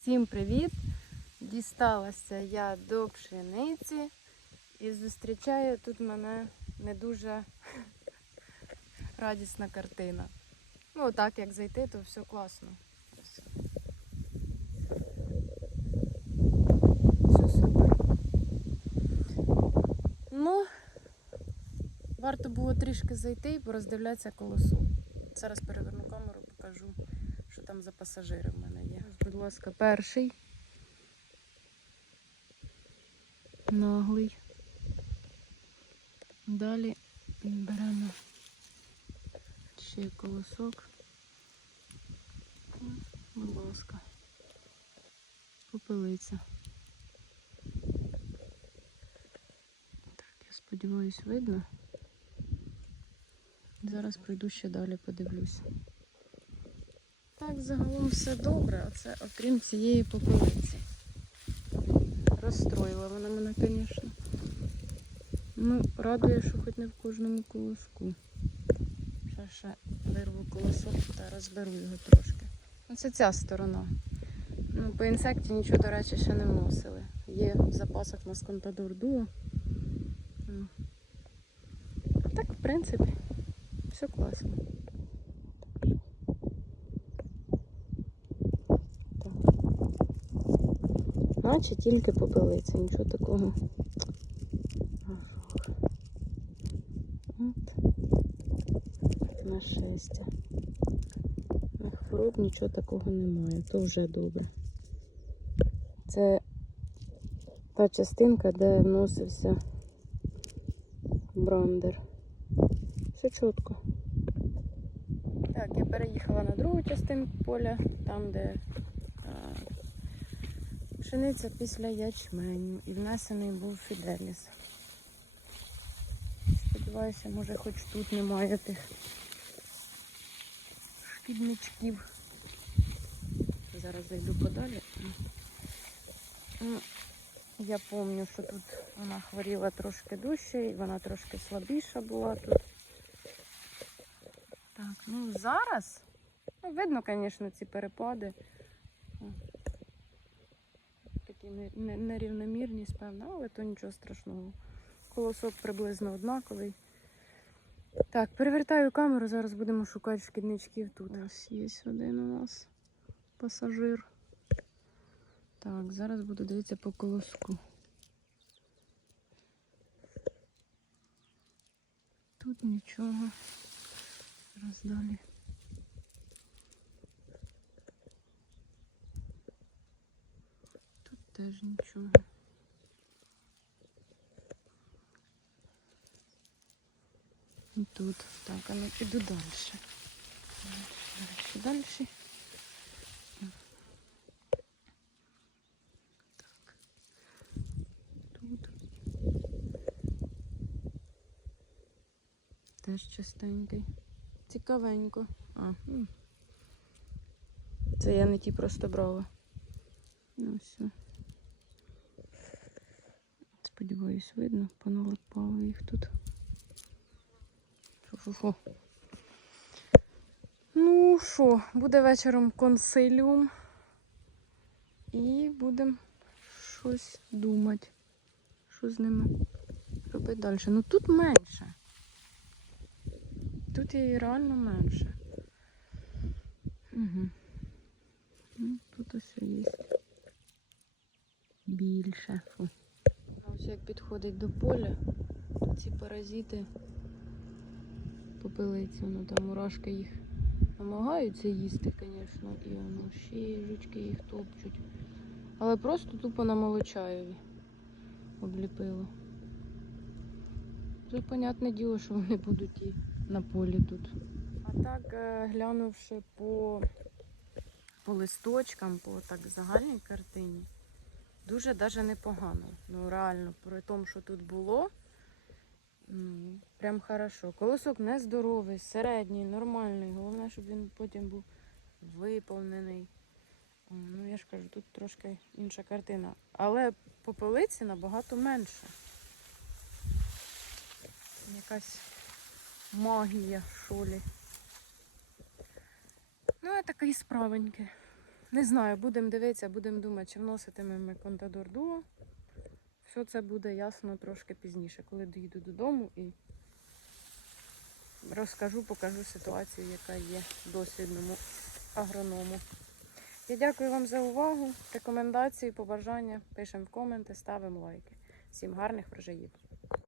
Всім привіт! Дісталася я до пшениці і зустрічає тут мене не дуже радісна картина. Ну, так як зайти, то все класно. Все супер. Ну, варто було трішки зайти і пороздивлятися колосу. Зараз переверну камеру, покажу, що там за пасажири в мене є. Будь ласка, перший. Наглий. Далі беремо ще колосок. Будь ласка. Попелиця. Так, я сподіваюсь, видно. Зараз пройду ще далі, подивлюся. Так, загалом все добре, а це окрім цієї попелиці. Розстроїла вона мене, звісно. Ну, радує, що хоч не в кожному колоску. Ще ще вирву колосок та розберу його трошки. Ну, це ця сторона. Ну, по інсекті нічого, до речі, ще не вносили. Є в запасах на сконтадор дуо. Ну. Так, в принципі, все класно. Наче тільки попелиця, нічого такого. От. На щастя. На хвороб нічого такого немає, то вже добре. Це та частинка, де вносився брандер. Все чітко. Так, я переїхала на другу частинку поля, там, де пшениця після ячменю і внесений був Фіделіс. Сподіваюся, може хоч тут немає тих шкідничків. Зараз зайду подалі. Я пам'ятаю, що тут вона хворіла трошки дужче і вона трошки слабіша була тут. Так, ну зараз. Ну, видно, звісно, ці перепади. О. Такі не- не- нерівномірність, певно, але то нічого страшного. Колосок приблизно однаковий. Так, перевертаю камеру, зараз будемо шукати шкідничків тут. Ось є один у нас пасажир. Так, зараз буду дивитися по колоску. Тут нічого. Зараз далі. Тут теж нічого. І тут. Так, а ну піду далі. Далі, далі. Так. Тут. Теж чистенький. Цікавенько. А. Це я не ті просто брала. Ну все. Сподіваюсь, видно, поналипало їх тут. Фу-фу-фу. Ну що, буде вечором консиліум. І будемо щось думати. Що з ними робити далі. Ну тут менше. Тут її реально менше. Угу. Ну, тут ось є. Більше. Фу. Як підходить до поля, ці паразити попелиці, воно там мурашки їх намагаються їсти, звісно, і воно ще жучки їх топчуть. Але просто тупо на молочаєві обліпило. Це, понятне діло, що вони будуть і на полі тут. А так, е, глянувши по, по листочкам, по так загальній картині, дуже даже непогано. Ну, реально, при тому, що тут було, ну, прям хорошо. Колосок нездоровий, середній, нормальний. Головне, щоб він потім був виповнений. Ну, я ж кажу, тут трошки інша картина. Але попелиці набагато менше. Якась магія, що лі. Ну, а такий справенький. Не знаю, будемо дивитися, будемо думати, чи вноситимемо ми Контадор Дуо. Все це буде ясно трошки пізніше, коли доїду додому і розкажу, покажу ситуацію, яка є досвідному агроному. Я дякую вам за увагу. Рекомендації, побажання пишемо в коменти, ставимо лайки. Всім гарних врожаїв!